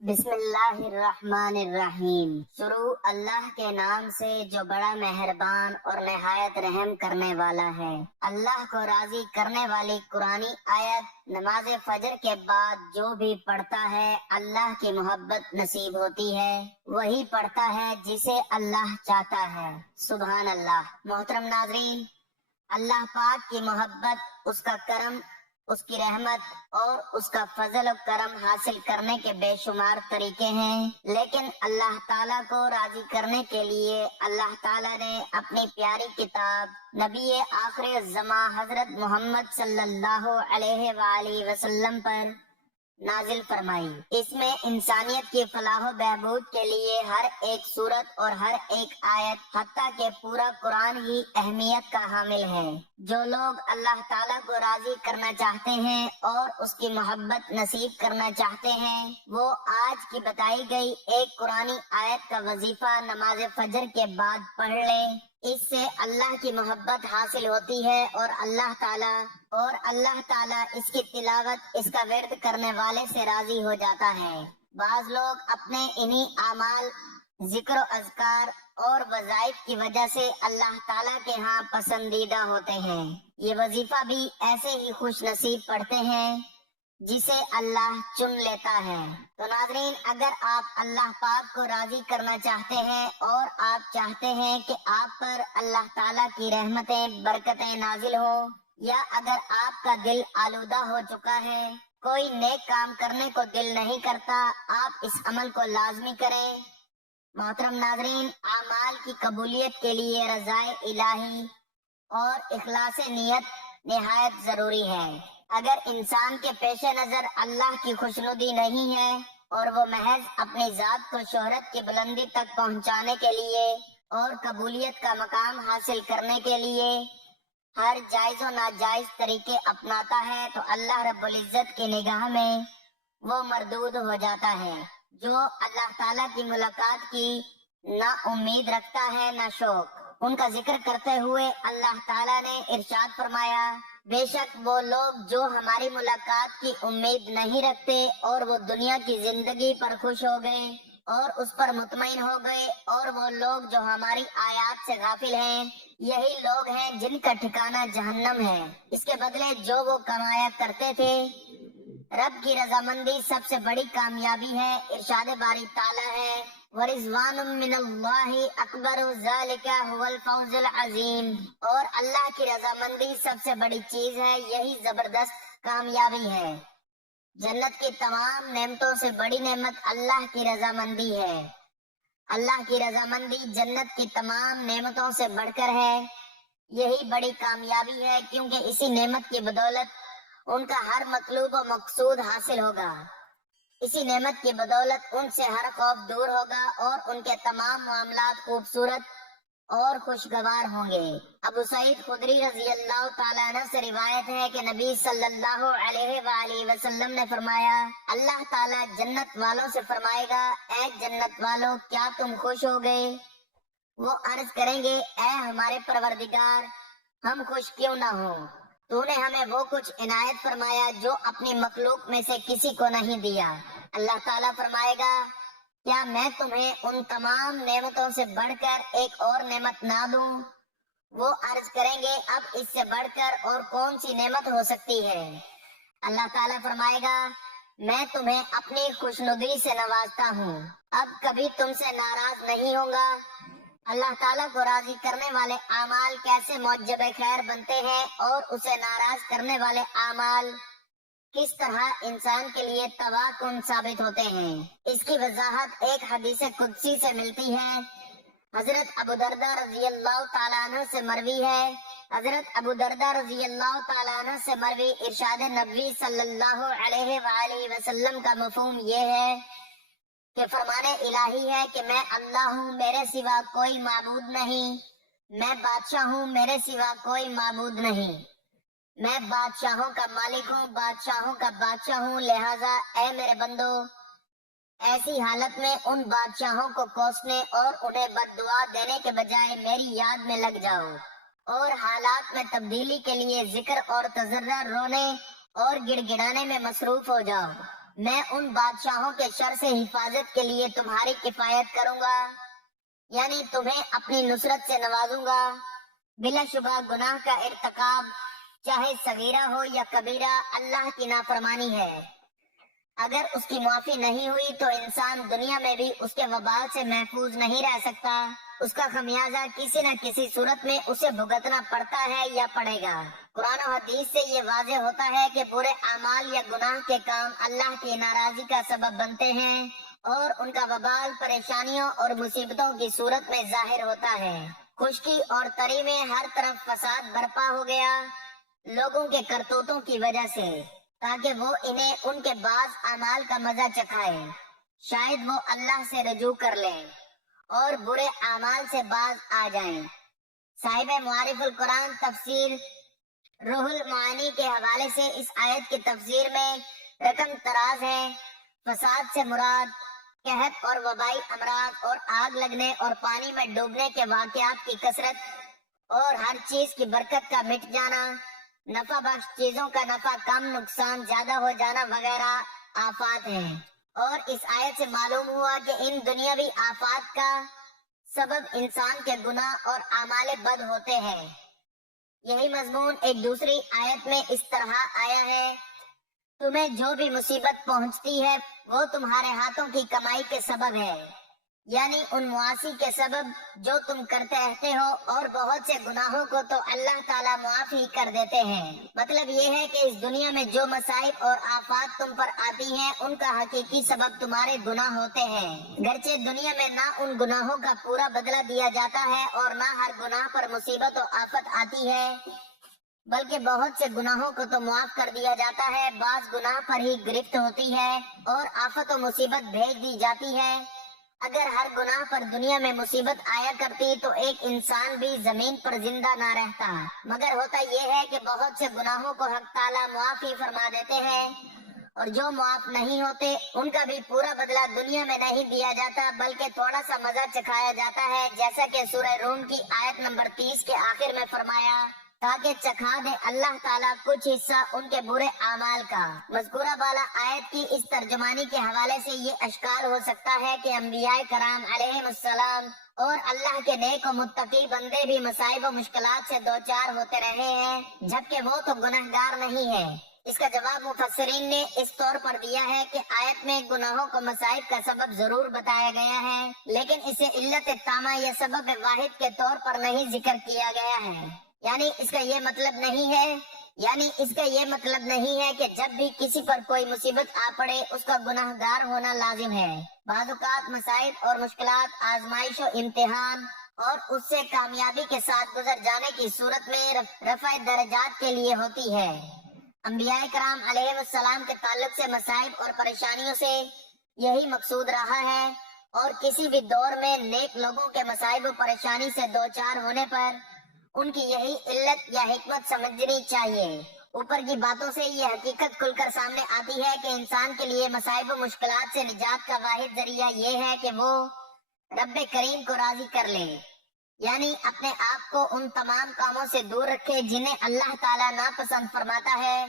بسم اللہ الرحمن الرحیم۔ شروع اللہ کے نام سے جو بڑا مہربان اور نہایت رحم کرنے والا ہے۔ اللہ کو راضی کرنے والی قرآنی آیت، نماز فجر کے بعد جو بھی پڑھتا ہے اللہ کی محبت نصیب ہوتی ہے، وہی پڑھتا ہے جسے اللہ چاہتا ہے۔ سبحان اللہ۔ محترم ناظرین، اللہ پاک کی محبت، اس کا کرم، اس کی رحمت اور اس کا فضل و کرم حاصل کرنے کے بے شمار طریقے ہیں، لیکن اللہ تعالیٰ کو راضی کرنے کے لیے اللہ تعالیٰ نے اپنی پیاری کتاب نبی آخر الزماں حضرت محمد صلی اللہ علیہ وآلہ وسلم پر نازل فرمائی۔ اس میں انسانیت کی فلاح و بہبود کے لیے ہر ایک سورت اور ہر ایک آیت، حتیٰ کہ پورا قرآن ہی اہمیت کا حامل ہے۔ جو لوگ اللہ تعالیٰ کو راضی کرنا چاہتے ہیں اور اس کی محبت نصیب کرنا چاہتے ہیں، وہ آج کی بتائی گئی ایک قرآنی آیت کا وظیفہ نماز فجر کے بعد پڑھ لیں۔ اس سے اللہ کی محبت حاصل ہوتی ہے اور اللہ تعالیٰ اس کی تلاوت، اس کا ورد کرنے والے سے راضی ہو جاتا ہے۔ بعض لوگ اپنے انہی اعمال، ذکر و اذکار اور وظائف کی وجہ سے اللہ تعالیٰ کے ہاں پسندیدہ ہوتے ہیں۔ یہ وظیفہ بھی ایسے ہی خوش نصیب پڑھتے ہیں جسے اللہ چن لیتا ہے۔ تو ناظرین، اگر آپ اللہ پاک کو راضی کرنا چاہتے ہیں اور آپ چاہتے ہیں کہ آپ پر اللہ تعالیٰ کی رحمتیں، برکتیں نازل ہوں، یا اگر آپ کا دل آلودہ ہو چکا ہے، کوئی نیک کام کرنے کو دل نہیں کرتا، آپ اس عمل کو لازمی کریں۔ محترم ناظرین، اعمال کی قبولیت کے لیے رضائے الہی اور اخلاص نیت نہایت ضروری ہے۔ اگر انسان کے پیش نظر اللہ کی خوشنودی نہیں ہے اور وہ محض اپنی ذات کو شہرت کی بلندی تک پہنچانے کے لیے اور قبولیت کا مقام حاصل کرنے کے لیے ہر جائز و ناجائز طریقے اپناتا ہے، تو اللہ رب العزت کی نگاہ میں وہ مردود ہو جاتا ہے۔ جو اللہ تعالیٰ کی ملاقات کی نہ امید رکھتا ہے نہ شوق، ان کا ذکر کرتے ہوئے اللہ تعالیٰ نے ارشاد فرمایا، بے شک وہ لوگ جو ہماری ملاقات کی امید نہیں رکھتے اور وہ دنیا کی زندگی پر خوش ہو گئے اور اس پر مطمئن ہو گئے، اور وہ لوگ جو ہماری آیات سے غافل ہیں، یہی لوگ ہیں جن کا ٹھکانہ جہنم ہے۔ اس کے بدلے جو وہ کمایا کرتے تھے، رب کی رضامندی سب سے بڑی کامیابی ہے۔ ارشاد باری تعالیٰ ہے، وَرِضْوَانٌ مِّنَ اللَّهِ أَكْبَرُ ذَلِكَ هُوَ الْفَوْزُ الْعَظِيمُ، اور اللہ کی رضامندی سب سے بڑی چیز ہے، یہی زبردست کامیابی ہے۔ جنت کی تمام نعمتوں سے بڑی نعمت اللہ کی رضامندی ہے۔ اللہ کی رضامندی جنت کی تمام نعمتوں سے بڑھ کر ہے، یہی بڑی کامیابی ہے، کیونکہ اسی نعمت کی بدولت ان کا ہر مطلوب و مقصود حاصل ہوگا۔ اسی نعمت کی بدولت ان سے ہر خوف دور ہوگا اور ان کے تمام معاملات خوبصورت اور خوشگوار ہوں گے۔ ابو سعید خدری رضی اللہ تعالیٰ عنہ سے روایت ہے کہ نبی صلی اللہ علیہ وآلہ وسلم نے فرمایا، اللہ تعالیٰ جنت والوں سے فرمائے گا، اے جنت والوں، کیا تم خوش ہو گئے؟ وہ عرض کریں گے، اے ہمارے پروردگار، ہم خوش کیوں نہ ہوں؟ تو نے ہمیں وہ کچھ عنایت فرمایا جو اپنی مخلوق میں سے کسی کو نہیں دیا۔ اللہ تعالیٰ فرمائے گا، کیا میں تمہیں ان تمام نعمتوں سے بڑھ کر ایک اور نعمت نہ دوں؟ وہ عرض کریں گے، اب اس سے بڑھ کر اور کون سی نعمت ہو سکتی ہے؟ اللہ تعالیٰ فرمائے گا، میں تمہیں اپنی خوشنودی سے نوازتا ہوں، اب کبھی تم سے ناراض نہیں ہوں گا۔ اللہ تعالیٰ کو راضی کرنے والے اعمال کیسے موجب خیر بنتے ہیں اور اسے ناراض کرنے والے اعمال کس طرح انسان کے لیے تباہ کن ثابت ہوتے ہیں، اس کی وضاحت ایک حدیث قدسی سے ملتی ہے۔ حضرت ابو درداء رضی اللہ تعالیٰ عنہ سے مروی ہے، حضرت ابو درداء رضی اللہ تعالیٰ عنہ سے مروی ارشاد نبوی صلی اللہ علیہ وآلہ وسلم کا مفہوم یہ ہے کہ فرمان الہی ہے کہ میں اللہ ہوں، میرے سوا کوئی معبود نہیں، میں بادشاہ ہوں، میرے سوا کوئی معبود نہیں، میں بادشاہوں کا مالک ہوں، بادشاہوں کا بادشاہ ہوں، لہٰذا اے میرے بندو، ایسی حالت میں ان بادشاہوں کو کوسنے اور انہیں بد دعا دینے کے بجائے میری یاد میں لگ جاؤ، اور حالات میں تبدیلی کے لیے ذکر اور تضرع، رونے اور گڑ گڑانے میں مصروف ہو جاؤ۔ میں ان بادشاہوں کے شر سے حفاظت کے لیے تمہاری کفایت کروں گا، یعنی تمہیں اپنی نصرت سے نوازوں گا۔ بلا شبہ گناہ کا ارتکاب چاہے صغیرہ ہو یا کبیرہ اللہ کی نافرمانی ہے۔ اگر اس کی معافی نہیں ہوئی تو انسان دنیا میں بھی اس کے وبال سے محفوظ نہیں رہ سکتا، اس کا خمیازہ کسی نہ کسی صورت میں اسے بھگتنا پڑتا ہے یا پڑے گا۔ قرآن و حدیث سے یہ واضح ہوتا ہے کہ برے اعمال یا گناہ کے کام اللہ کی ناراضی کا سبب بنتے ہیں اور ان کا وبال پریشانیوں اور مصیبتوں کی صورت میں ظاہر ہوتا ہے۔ خشکی اور تری میں ہر طرف فساد برپا ہو گیا لوگوں کے کرتوتوں کی وجہ سے، تاکہ وہ انہیں ان کے بعض اعمال کا مزہ چکھائے، شاید وہ اللہ سے رجوع کر لیں اور برے اعمال سے باز آ جائیں۔ صاحب معارف القرآن تفسیر روح المعانی کے حوالے سے اس آیت کی تفسیر میں رقم تراز ہے۔ فساد سے مراد قحط اور وبائی امراض اور آگ لگنے اور پانی میں ڈوبنے کے واقعات کی کثرت اور ہر چیز کی برکت کا مٹ جانا، نفع بخش چیزوں کا نفع کم، نقصان زیادہ ہو جانا وغیرہ آفات ہیں۔ اور اس آیت سے معلوم ہوا کہ ان دنیاوی آفات کا سبب انسان کے گناہ اور اعمال بد ہوتے ہیں۔ یہی مضمون ایک دوسری آیت میں اس طرح آیا ہے، تمہیں جو بھی مصیبت پہنچتی ہے وہ تمہارے ہاتھوں کی کمائی کے سبب ہے، یعنی ان معاصی کے سبب جو تم کرتے رہتے ہو، اور بہت سے گناہوں کو تو اللہ تعالیٰ معاف ہی کر دیتے ہیں۔ مطلب یہ ہے کہ اس دنیا میں جو مصائب اور آفات تم پر آتی ہیں ان کا حقیقی سبب تمہارے گناہ ہوتے ہیں، گرچہ دنیا میں نہ ان گناہوں کا پورا بدلہ دیا جاتا ہے اور نہ ہر گناہ پر مصیبت و آفت آتی ہے، بلکہ بہت سے گناہوں کو تو معاف کر دیا جاتا ہے، بعض گناہ پر ہی گرفت ہوتی ہے اور آفت و مصیبت بھیج دی جاتی ہے۔ اگر ہر گناہ پر دنیا میں مصیبت آیا کرتی تو ایک انسان بھی زمین پر زندہ نہ رہتا، مگر ہوتا یہ ہے کہ بہت سے گناہوں کو حق تعالیٰ معاف ہی فرما دیتے ہیں، اور جو معاف نہیں ہوتے ان کا بھی پورا بدلہ دنیا میں نہیں دیا جاتا بلکہ تھوڑا سا مزہ چکھایا جاتا ہے، جیسا کہ سورہ روم کی آیت نمبر 30 کے آخر میں فرمایا، تاکہ چکھا دے اللہ تعالیٰ کچھ حصہ ان کے برے اعمال کا۔ مذکورہ بالا آیت کی اس ترجمانی کے حوالے سے یہ اشکال ہو سکتا ہے کہ انبیاء کرام علیہم السلام اور اللہ کے نیک و متقی بندے بھی مصائب و مشکلات سے دوچار ہوتے رہے ہیں، جبکہ وہ تو گنہگار نہیں ہے۔ اس کا جواب مفسرین نے اس طور پر دیا ہے کہ آیت میں گناہوں کو مصائب کا سبب ضرور بتایا گیا ہے، لیکن اسے علت تامہ یا سبب واحد کے طور پر نہیں ذکر کیا گیا ہے، یعنی اس کا یہ مطلب نہیں ہے کہ جب بھی کسی پر کوئی مصیبت آ پڑے اس کا گناہگار ہونا لازم ہے۔ بعض اوقات مصائب اور مشکلات آزمائش و امتحان اور اس سے کامیابی کے ساتھ گزر جانے کی صورت میں رفع درجات کے لیے ہوتی ہے۔ انبیاء کرام علیہ السلام کے تعلق سے مصائب اور پریشانیوں سے یہی مقصود رہا ہے، اور کسی بھی دور میں نیک لوگوں کے مصائب و پریشانی سے دوچار ہونے پر ان کی یہی علت یا حکمت سمجھنی چاہیے۔ اوپر کی باتوں سے یہ حقیقت کھل کر سامنے آتی ہے کہ انسان کے لیے مصائب و مشکلات سے نجات کا واحد ذریعہ یہ ہے کہ وہ رب کریم کو راضی کر لے، یعنی اپنے آپ کو ان تمام کاموں سے دور رکھے جنہیں اللہ تعالیٰ ناپسند فرماتا ہے۔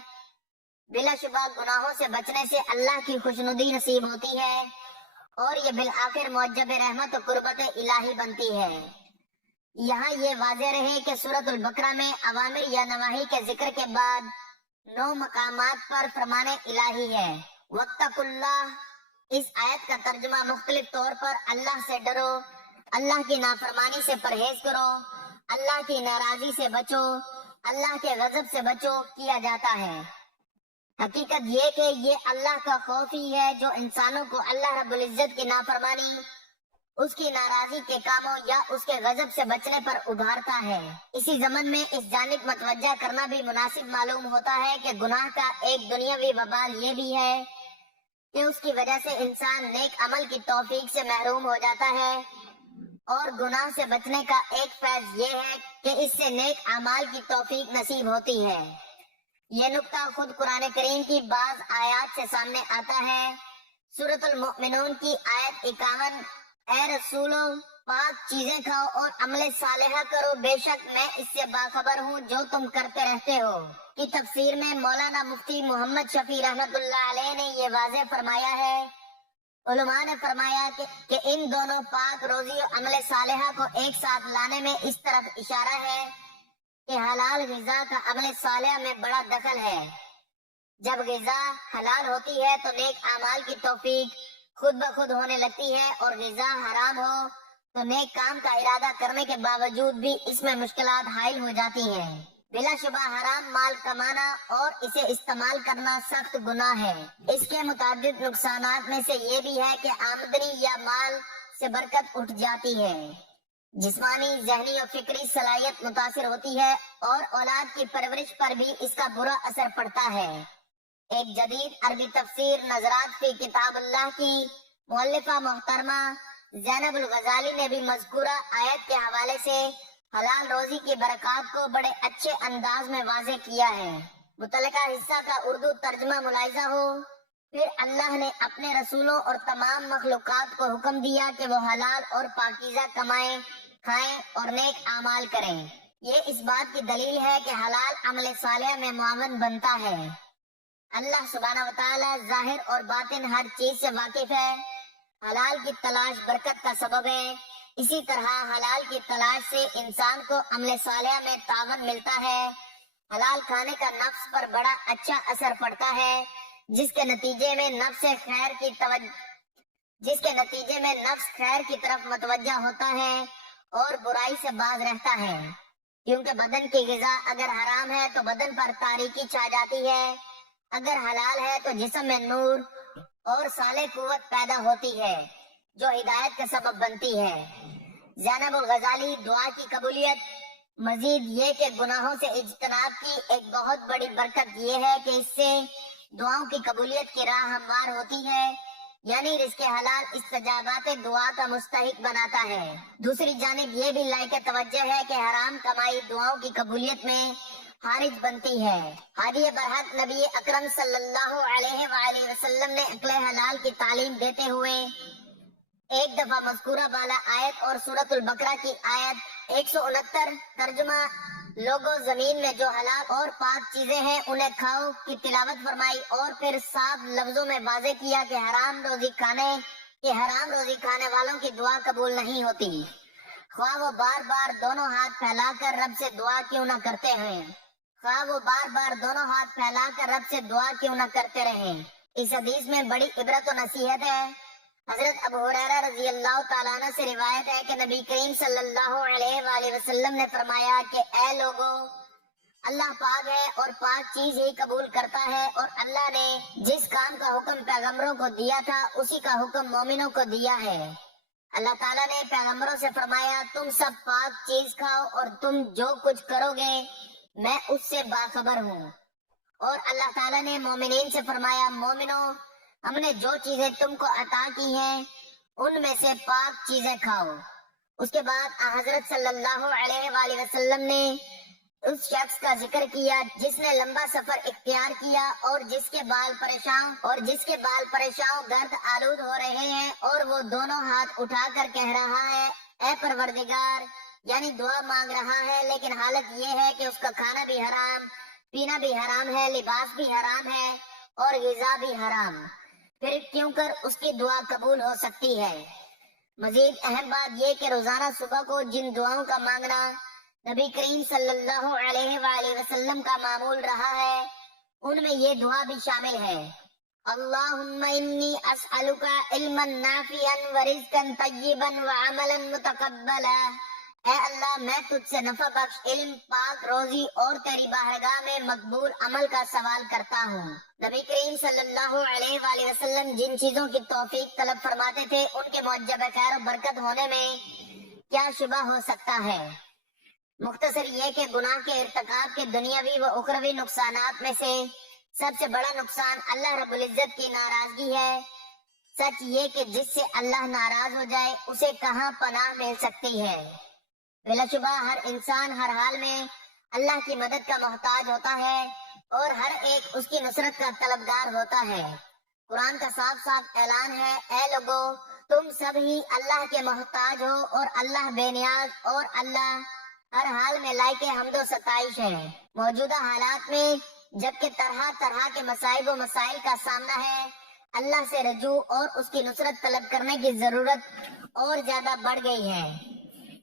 بلا شبہ گناہوں سے بچنے سے اللہ کی خوشنودی نصیب ہوتی ہے اور یہ بالآخر موجب رحمت و قربت الہی بنتی ہے۔ یہاں یہ واضح رہے کہ سورۃ البقرہ میں اوامر یا نواہی کے ذکر کے بعد 9 مقامات پر فرمان الہی ہے۔ واتقوا اللہ، اس آیت کا ترجمہ مختلف طور پر اللہ سے ڈرو، اللہ کی نافرمانی سے پرہیز کرو، اللہ کی ناراضی سے بچو، اللہ کے غضب سے بچو کیا جاتا ہے۔ حقیقت یہ کہ یہ اللہ کا خوف ہی ہے جو انسانوں کو اللہ رب العزت کی نافرمانی، اس کی ناراضی کے کاموں یا اس کے غضب سے بچنے پر ابھارتا ہے۔ اسی ضمن میں اس جانب متوجہ کرنا بھی مناسب معلوم ہوتا ہے کہ گناہ کا ایک دنیاوی وبال یہ بھی ہے کہ اس کی وجہ سے انسان نیک عمل کی توفیق سے محروم ہو جاتا ہے، اور گناہ سے بچنے کا ایک فیض یہ ہے کہ اس سے نیک اعمال کی توفیق نصیب ہوتی ہے۔ یہ نقطہ خود قرآن کریم کی بعض آیات سے سامنے آتا ہے۔ سورۃ المؤمنون کی آیت 51، اے رسولو پاک چیزیں کھاؤ اور عمل صالحہ کرو، بے شک میں اس سے باخبر ہوں جو تم کرتے رہتے ہو کی تفسیر میں مولانا مفتی محمد شفیع رحمت اللہ علیہ نے یہ واضح فرمایا ہے۔ علماء نے فرمایا کہ ان دونوں پاک روزی اور عمل صالحہ کو ایک ساتھ لانے میں اس طرف اشارہ ہے کہ حلال غذا کا عمل صالح میں بڑا دخل ہے۔ جب غذا حلال ہوتی ہے تو نیک اعمال کی توفیق خود بخود ہونے لگتی ہے، اور غذا حرام ہو تو نیک کام کا ارادہ کرنے کے باوجود بھی اس میں مشکلات حائل ہو جاتی ہیں۔ بلا شبہ حرام مال کمانا اور اسے استعمال کرنا سخت گناہ ہے۔ اس کے متعدد نقصانات میں سے یہ بھی ہے کہ آمدنی یا مال سے برکت اٹھ جاتی ہے، جسمانی، ذہنی اور فکری صلاحیت متاثر ہوتی ہے، اور اولاد کی پرورش پر بھی اس کا برا اثر پڑتا ہے۔ ایک جدید عربی تفسیر نظرات فی کتاب اللہ کی مؤلفہ محترمہ زینب الغزالی نے بھی مذکورہ آیت کے حوالے سے حلال روزی کی برکات کو بڑے اچھے انداز میں واضح کیا ہے۔ متعلقہ حصہ کا اردو ترجمہ ملاحظہ ہو۔ پھر اللہ نے اپنے رسولوں اور تمام مخلوقات کو حکم دیا کہ وہ حلال اور پاکیزہ کمائیں، کھائیں اور نیک اعمال کریں۔ یہ اس بات کی دلیل ہے کہ حلال عمل صالح میں معاون بنتا ہے۔ اللہ سبحانہ وتعالی ظاہر اور باطن ہر چیز سے واقف ہے۔ حلال کی تلاش برکت کا سبب ہے، اسی طرح حلال کی تلاش سے انسان کو عمل صالح میں تعاون ملتا ہے۔ حلال کھانے کا نفس پر بڑا اچھا اثر پڑتا ہے، جس کے نتیجے میں نفس خیر کی طرف متوجہ ہوتا ہے اور برائی سے باز رہتا ہے، کیونکہ بدن کی غذا اگر حرام ہے تو بدن پر تاریکی چھا جاتی ہے، اگر حلال ہے تو جسم میں نور اور صالح قوت پیدا ہوتی ہے جو ہدایت کا سبب بنتی ہے۔ زینب الغزالی دعا کی قبولیت، مزید یہ کہ گناہوں سے اجتناب کی ایک بہت بڑی برکت یہ ہے کہ اس سے دعاؤں کی قبولیت کی راہ ہموار ہوتی ہے، یعنی رزق حلال استجابات دعا کا مستحق بناتا ہے۔ دوسری جانب یہ بھی لائق توجہ ہے کہ حرام کمائی دعاؤں کی قبولیت میں حارج بنتی ہے۔ ہادی برحق نبی اکرم صلی اللہ علیہ وآلہ وسلم نے عقل حلال کی تعلیم دیتے ہوئے ایک دفعہ مذکورہ بالا آیت اور سورۃ البقرہ کی آیت 169 ترجمہ لوگوں زمین میں جو حلال اور پاک چیزیں ہیں انہیں کھاؤ کی تلاوت فرمائی، اور پھر صاف لفظوں میں واضح کیا کہ حرام روزی کھانے والوں کی دعا قبول نہیں ہوتی، خواہ وہ بار بار دونوں ہاتھ پھیلا کر رب سے دعا کیوں نہ کرتے رہیں۔ اس حدیث میں بڑی عبرت و نصیحت ہے۔ حضرت ابو ہریرہ رضی اللہ تعالیٰ عنہ سے روایت ہے کہ نبی کریم صلی اللہ علیہ وآلہ وسلم نے فرمایا کہ اے لوگو، اللہ پاک ہے اور پاک چیز ہی قبول کرتا ہے، اور اللہ نے جس کام کا حکم پیغمبروں کو دیا تھا اسی کا حکم مومنوں کو دیا ہے۔ اللہ تعالیٰ نے پیغمبروں سے فرمایا تم سب پاک چیز کھاؤ اور تم جو کچھ کرو گے میں اس سے باخبر ہوں، اور اللہ تعالیٰ نے مومنین سے فرمایا مومنوں، ہم نے جو چیزیں تم کو عطا کی ہیں ان میں سے پاک چیزیں کھاؤ۔ اس کے بعد حضرت صلی اللہ علیہ وآلہ وسلم نے اس شخص کا ذکر کیا جس نے لمبا سفر اختیار کیا اور جس کے بال پریشاں گرد آلود ہو رہے ہیں، اور وہ دونوں ہاتھ اٹھا کر کہہ رہا ہے اے پروردگار، یعنی دعا مانگ رہا ہے، لیکن حالت یہ ہے کہ اس کا کھانا بھی حرام، پینا بھی حرام ہے، لباس بھی حرام ہے اور غذا بھی حرام، پھر کیوں کر اس کی دعا قبول ہو سکتی ہے؟ مزید اہم بات یہ کہ روزانہ صبح کو جن دعاؤں کا مانگنا نبی کریم صلی اللہ علیہ وآلہ وسلم کا معمول رہا ہے ان میں یہ دعا بھی شامل ہے۔ اللہم انی اسألک علما نافعا ورزقا طیبا وعملا متقبلا، اے اللہ میں تجھ سے نفع بخش علم، پاک روزی اور تیری بارگاہ میں مقبول عمل کا سوال کرتا ہوں۔ نبی کریم صلی اللہ علیہ وآلہ وسلم جن چیزوں کی توفیق طلب فرماتے تھے ان کے موجب خیر و برکت ہونے میں کیا شبہ ہو سکتا ہے؟ مختصر یہ کہ گناہ کے ارتکاب کے دنیاوی و اخروی نقصانات میں سے سب سے بڑا نقصان اللہ رب العزت کی ناراضگی ہے۔ سچ یہ کہ جس سے اللہ ناراض ہو جائے اسے کہاں پناہ مل سکتی ہے۔ بلا شبہ ہر انسان ہر حال میں اللہ کی مدد کا محتاج ہوتا ہے اور ہر ایک اس کی نصرت کا طلبگار ہوتا ہے۔ قرآن کا صاف صاف اعلان ہے اے لوگو تم سب ہی اللہ کے محتاج ہو اور اللہ بے نیاز اور اللہ ہر حال میں لائق حمد و ستائش ہے۔ موجودہ حالات میں جبکہ طرح طرح کے مصائب و مسائل کا سامنا ہے، اللہ سے رجوع اور اس کی نصرت طلب کرنے کی ضرورت اور زیادہ بڑھ گئی ہے۔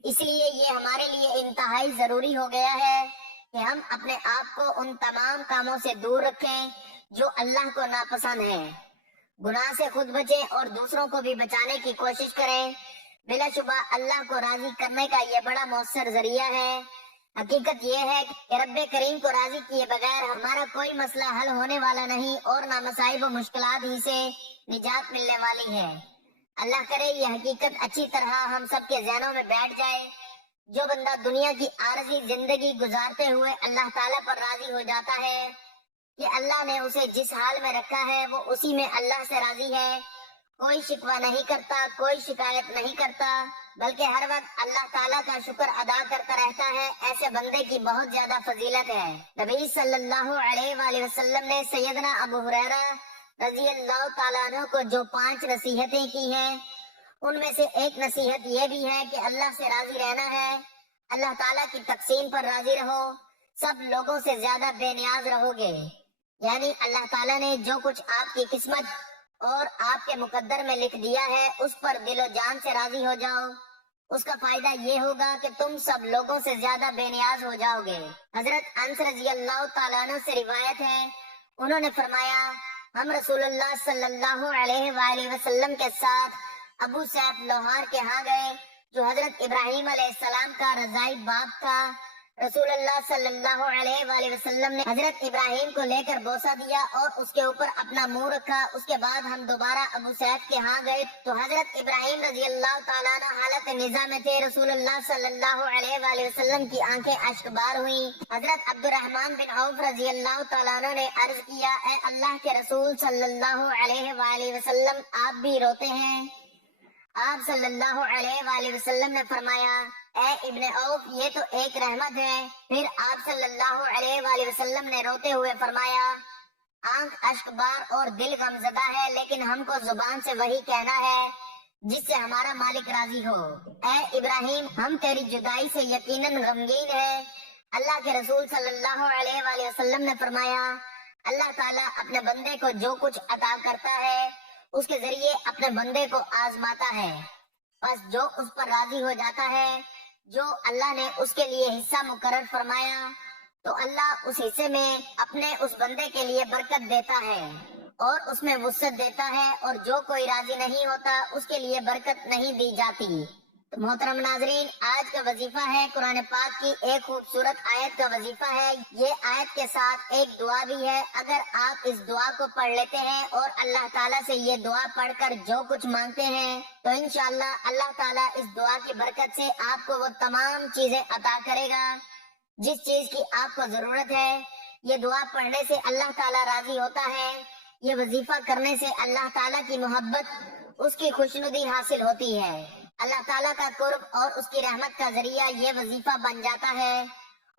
اس لیے یہ ہمارے لیے انتہائی ضروری ہو گیا ہے کہ ہم اپنے آپ کو ان تمام کاموں سے دور رکھیں جو اللہ کو ناپسند ہیں، گناہ سے خود بچیں اور دوسروں کو بھی بچانے کی کوشش کریں۔ بلا شبہ اللہ کو راضی کرنے کا یہ بڑا مؤثر ذریعہ ہے۔ حقیقت یہ ہے کہ رب کریم کو راضی کیے بغیر ہمارا کوئی مسئلہ حل ہونے والا نہیں اور نہ مصائب و مشکلات ہی سے نجات ملنے والی ہے۔ اللہ کرے یہ حقیقت اچھی طرح ہم سب کے ذہنوں میں بیٹھ جائے۔ جو بندہ دنیا کی عارضی زندگی گزارتے ہوئے اللہ تعالیٰ پر راضی ہو جاتا ہے کہ اللہ نے اسے جس حال میں رکھا ہے وہ اسی میں اللہ سے راضی ہے، کوئی شکوہ نہیں کرتا، کوئی شکایت نہیں کرتا، بلکہ ہر وقت اللہ تعالیٰ کا شکر ادا کرتا رہتا ہے، ایسے بندے کی بہت زیادہ فضیلت ہے۔ نبی صلی اللہ علیہ وآلہ وسلم نے سیدنا ابو ہریرہ رضی اللہ تعالیٰ عنہ کو جو 5 نصیحتیں کی ہیں، ان میں سے ایک نصیحت یہ بھی ہے کہ اللہ سے راضی رہنا ہے، اللہ تعالیٰ کی تقسیم پر راضی رہو، سب لوگوں سے زیادہ بے نیاز رہو گے۔ یعنی اللہ تعالیٰ نے جو کچھ آپ کی قسمت اور آپ کے مقدر میں لکھ دیا ہے اس پر دل و جان سے راضی ہو جاؤ، اس کا فائدہ یہ ہوگا کہ تم سب لوگوں سے زیادہ بے نیاز ہو جاؤ گے۔ حضرت انس رضی اللہ تعالیٰ عنہ سے روایت ہے، انہوں نے فرمایا ہم رسول اللہ صلی اللہ علیہ وآلہ وسلم کے ساتھ ابو سیف لوہار کے ہاں گئے جو حضرت ابراہیم علیہ السلام کا رضائی باپ تھا۔ رسول اللہ صلی اللہ علیہ وآلہ وسلم نے حضرت ابراہیم کو لے کر بوسہ دیا اور اس کے اوپر اپنا منہ رکھا۔ اس کے بعد ہم دوبارہ ابو سیف کے ہاں گئے تو حضرت ابراہیم رضی اللہ تعالیٰ عنہ حالت نزاع میں تھے۔ رسول اللہ صلی اللہ علیہ وآلہ وسلم کی آنکھیں اشک بار ہوئیں۔ حضرت عبد الرحمن بن عوف رضی اللہ تعالیٰ عنہ نے عرض کیا، اے اللہ کے رسول صلی اللہ علیہ وآلہ وسلم، آپ بھی روتے ہیں؟ آپ صلی اللہ علیہ وآلہ وسلم نے فرمایا، اے ابن عوف، یہ تو ایک رحمت ہے۔ پھر آپ صلی اللہ علیہ وآلہ وسلم نے روتے ہوئے فرمایا، آنکھ اشک بار اور دل غمزدہ ہے، لیکن ہم کو زبان سے وہی کہنا ہے جس سے ہمارا مالک راضی ہو۔ اے ابراہیم، ہم تیری جدائی سے یقیناً غمگین ہے۔ اللہ کے رسول صلی اللہ علیہ وآلہ وسلم نے فرمایا، اللہ تعالیٰ اپنے بندے کو جو کچھ عطا کرتا ہے اس کے ذریعے اپنے بندے کو آزماتا ہے، بس جو اس پر راضی ہو جاتا ہے، جو اللہ نے اس کے لیے حصہ مقرر فرمایا، تو اللہ اس حصے میں اپنے اس بندے کے لیے برکت دیتا ہے اور اس میں وسعت دیتا ہے، اور جو کوئی راضی نہیں ہوتا اس کے لیے برکت نہیں دی جاتی۔ تو محترم ناظرین، آج کا وظیفہ ہے قرآن پاک کی ایک خوبصورت آیت کا وظیفہ ہے۔ یہ آیت کے ساتھ ایک دعا بھی ہے۔ اگر آپ اس دعا کو پڑھ لیتے ہیں اور اللہ تعالیٰ سے یہ دعا پڑھ کر جو کچھ مانگتے ہیں تو انشاءاللہ اللہ تعالیٰ اس دعا کی برکت سے آپ کو وہ تمام چیزیں عطا کرے گا جس چیز کی آپ کو ضرورت ہے۔ یہ دعا پڑھنے سے اللہ تعالیٰ راضی ہوتا ہے، یہ وظیفہ کرنے سے اللہ تعالیٰ کی محبت، اس کی خوشنودی حاصل ہوتی ہے، اللہ تعالیٰ کا قرب اور اس کی رحمت کا ذریعہ یہ وظیفہ بن جاتا ہے،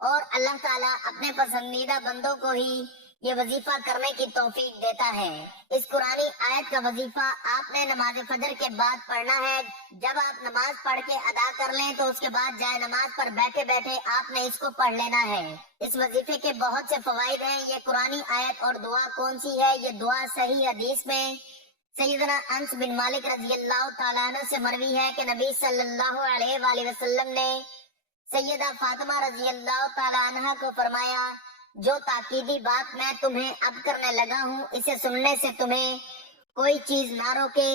اور اللہ تعالیٰ اپنے پسندیدہ بندوں کو ہی یہ وظیفہ کرنے کی توفیق دیتا ہے۔ اس قرآنی آیت کا وظیفہ آپ نے نماز فجر کے بعد پڑھنا ہے۔ جب آپ نماز پڑھ کے ادا کر لیں تو اس کے بعد جائے نماز پر بیٹھے بیٹھے آپ نے اس کو پڑھ لینا ہے۔ اس وظیفے کے بہت سے فوائد ہیں۔ یہ قرآنی آیت اور دعا کون سی ہے؟ یہ دعا صحیح حدیث میں سیدنا انس بن مالک رضی اللہ تعالیٰ عنہ سے مروی ہے کہ نبی صلی اللہ علیہ وآلہ وسلم نے سیدہ فاطمہ رضی اللہ تعالیٰ عنہ کو فرمایا، جو تاکیدی بات میں تمہیں اب کرنے لگا ہوں، اسے سننے سے تمہیں کوئی چیز نہ روکے،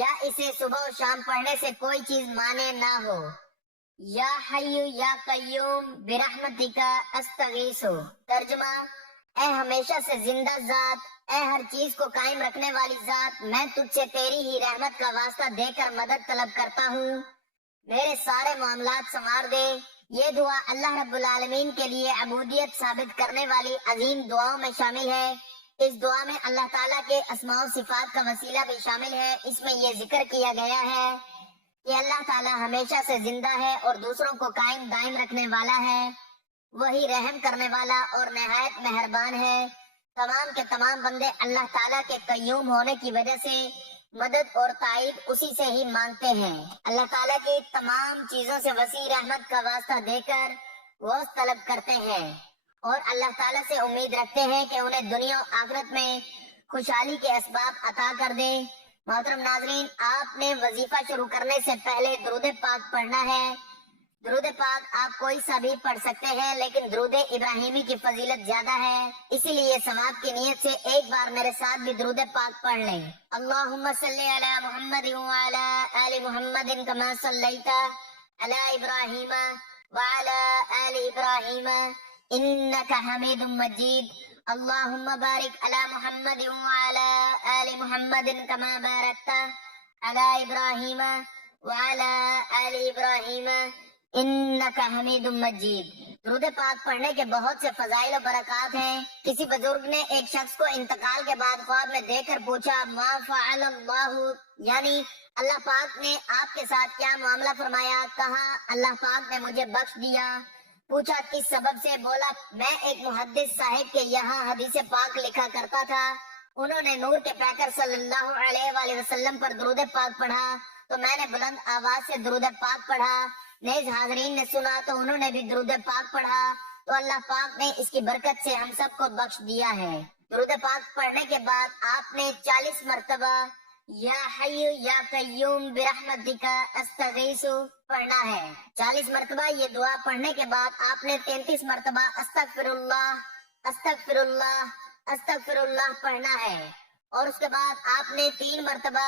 یا اسے صبح و شام پڑھنے سے کوئی چیز مانے نہ ہو۔ یا حی یا قیوم برحمتک استغیث۔ ترجمہ، اے ہمیشہ سے زندہ ذات، اے ہر چیز کو قائم رکھنے والی ذات، میں تجھ سے تیری ہی رحمت کا واسطہ دے کر مدد طلب کرتا ہوں، میرے سارے معاملات سنوار دے۔ یہ دعا اللہ رب العالمین کے لیے عبودیت ثابت کرنے والی عظیم دعاؤں میں شامل ہے۔ اس دعا میں اللہ تعالیٰ کے اسماء و صفات کا وسیلہ بھی شامل ہے۔ اس میں یہ ذکر کیا گیا ہے کہ اللہ تعالیٰ ہمیشہ سے زندہ ہے اور دوسروں کو قائم دائم رکھنے والا ہے، وہی رحم کرنے والا اور نہایت مہربان ہے۔ تمام کے تمام بندے اللہ تعالیٰ کے قیوم ہونے کی وجہ سے مدد اور تائید اسی سے ہی مانگتے ہیں۔ اللہ تعالیٰ کی تمام چیزوں سے وسیع رحمت کا واسطہ دے کر غوث طلب کرتے ہیں اور اللہ تعالیٰ سے امید رکھتے ہیں کہ انہیں دنیا و آخرت میں خوشحالی کے اسباب عطا کر دے۔ محترم ناظرین، آپ نے وظیفہ شروع کرنے سے پہلے درود پاک پڑھنا ہے۔ درود پاک آپ کوئی سا بھی پڑھ سکتے ہیں، لیکن درود ابراہیمی کی فضیلت زیادہ ہے، اسی لیے ثواب کی نیت سے ایک بار میرے ساتھ بھی درود پاک پڑھ لیں۔ اللہم صلی علی محمد وعلی آل محمد کما صلیت علی ابراہیم وعلی آل ابراہیم انک حمید مجید۔ اللہم بارک علی محمد وعلی آل محمد کما بارکت علی ابراہیم وعلی آل ابراہیم انک حمید مجید۔ درود پاک پڑھنے کے بہت سے فضائل و برکات ہیں۔ کسی بزرگ نے ایک شخص کو انتقال کے بعد خواب میں دیکھ کر پوچھا، ما فعل اللہ، یعنی اللہ پاک نے آپ کے ساتھ کیا معاملہ فرمایا؟ کہا، اللہ پاک نے مجھے بخش دیا۔ پوچھا کس سبب سے؟ بولا، میں ایک محدث صاحب کے یہاں حدیث پاک لکھا کرتا تھا، انہوں نے نور کے پیکر صلی اللہ علیہ وآلہ وسلم پر درود پاک پڑھا تو میں نے بلند آواز سے درود پاک پڑھا، نیز حاضرین نے سنا تو انہوں نے بھی درود پاک پڑھا، تو اللہ پاک نے اس کی برکت سے ہم سب کو بخش دیا ہے۔ درود پاک پڑھنے کے بعد آپ نے 40 مرتبہ یا حی یا قیوم برحمتک استغیث پڑھنا ہے۔ 40 مرتبہ یہ دعا پڑھنے کے بعد آپ نے 33 مرتبہ استغفر اللہ استغفر اللہ استغفر اللہ پڑھنا ہے، اور اس کے بعد آپ نے 3 مرتبہ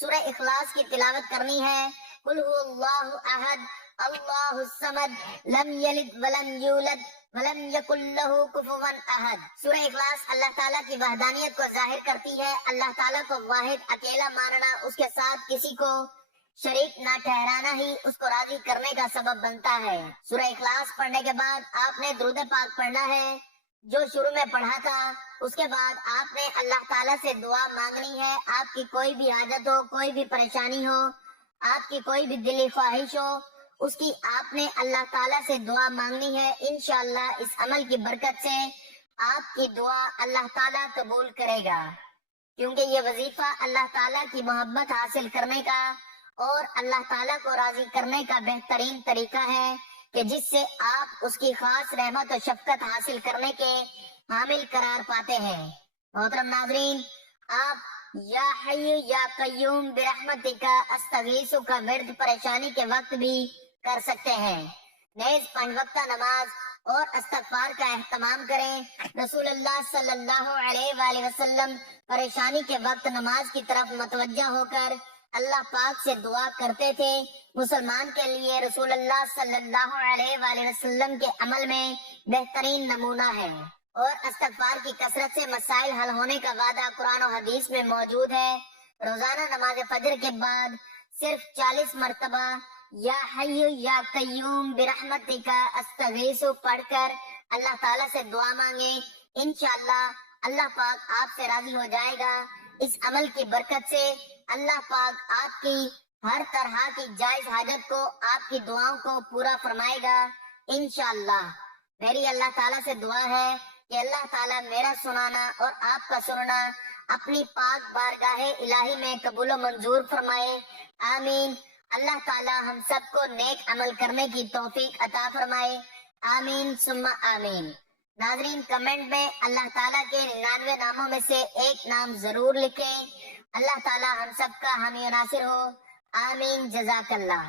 سورہ اخلاص کی تلاوت کرنی ہے۔ قل هو اللہ احد اللہ الصمد لم یلد ولم یولد ولم یکن لہ کفوا احد۔ سورہ اخلاص اللہ تعالیٰ کی وحدانیت کو ظاہر کرتی ہے، اللہ تعالیٰ کو واحد اکیلا ماننا، اس کے ساتھ کسی کو شریک نہ ٹھہرانا ہی اس کو راضی کرنے کا سبب بنتا ہے۔ سورہ اخلاص پڑھنے کے بعد آپ نے درود پاک پڑھنا ہے جو شروع میں پڑھا تھا۔ اس کے بعد آپ نے اللہ تعالیٰ سے دعا مانگنی ہے، آپ کی کوئی بھی حاجت ہو، کوئی بھی پریشانی ہو، آپ کی کوئی بھی دلی خواہش ہو، اس کی آپ نے اللہ تعالیٰ سے دعا مانگنی ہے۔ انشاءاللہ اس عمل کی برکت سے آپ کی دعا اللہ تعالیٰ قبول کرے گا، کیونکہ یہ وظیفہ اللہ تعالیٰ کی محبت حاصل کرنے کا اور اللہ تعالیٰ کو راضی کرنے کا بہترین طریقہ ہے کہ جس سے آپ اس کی خاص رحمت و شفقت حاصل کرنے کے حامل قرار پاتے ہیں۔ محترم ناظرین، آپ یا حی یا قیوم برحمتک استغیث کا ورد پریشانی کے وقت بھی کر سکتے ہیں۔ نیز 5 وقتہ نماز اور استغفار کا اہتمام کریں۔ رسول اللہ صلی اللہ علیہ وآلہ وسلم پریشانی کے وقت نماز کی طرف متوجہ ہو کر اللہ پاک سے دعا کرتے تھے۔ مسلمان کے لیے رسول اللہ صلی اللہ علیہ وآلہ وسلم کے عمل میں بہترین نمونہ ہے، اور استغفار کی کثرت سے مسائل حل ہونے کا وعدہ قرآن و حدیث میں موجود ہے۔ روزانہ نماز فجر کے بعد صرف 40 مرتبہ یا حی یا قیوم برحمتک استغیث پڑھ کر اللہ تعالیٰ سے دعا مانگیں، انشاءاللہ اللہ پاک آپ سے راضی ہو جائے گا۔ اس عمل کی برکت سے اللہ پاک آپ کی ہر طرح کی جائز حاجت کو، آپ کی دعاؤں کو پورا فرمائے گا انشاءاللہ۔ میری اللہ تعالیٰ سے دعا ہے کہ اللہ تعالیٰ میرا سنانا اور آپ کا سننا اپنی پاک بارگاہ الہی میں قبول و منظور فرمائے، آمین۔ اللہ تعالیٰ ہم سب کو نیک عمل کرنے کی توفیق عطا فرمائے، آمین ثم آمین۔ ناظرین، کمنٹ میں اللہ تعالیٰ کے 99 ناموں میں سے ایک نام ضرور لکھیں۔ اللہ تعالیٰ ہم سب کا حامی و ناصر ہو، آمین، جزاک اللہ۔